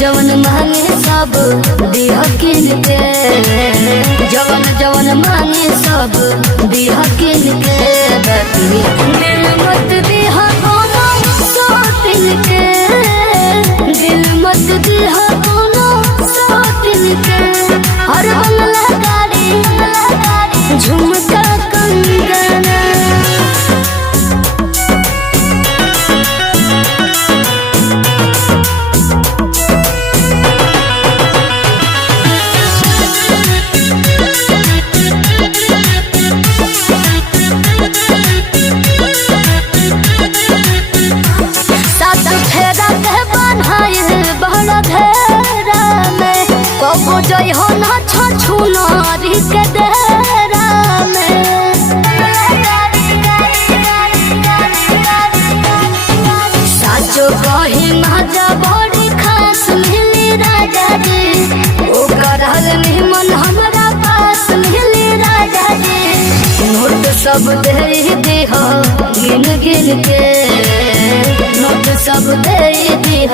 जवन मांगे सब दिह किन के, जवन जवन मांगे सब दिह किन के। दिल मत दिह कोनो सोतिन के, दिल मत दिह कोनो सोतिन के। हर बंगला गाड़ी झुमका कंगना, कबो जय हो ना छछुनारी के डेरा में। साचो कही मजा बड़ी खास मिली राजा जी, ओ करहल निमन हमरा पास मिली राजा जी। नोट सब दे दिह गिन गिन के, नोट सब दे दिह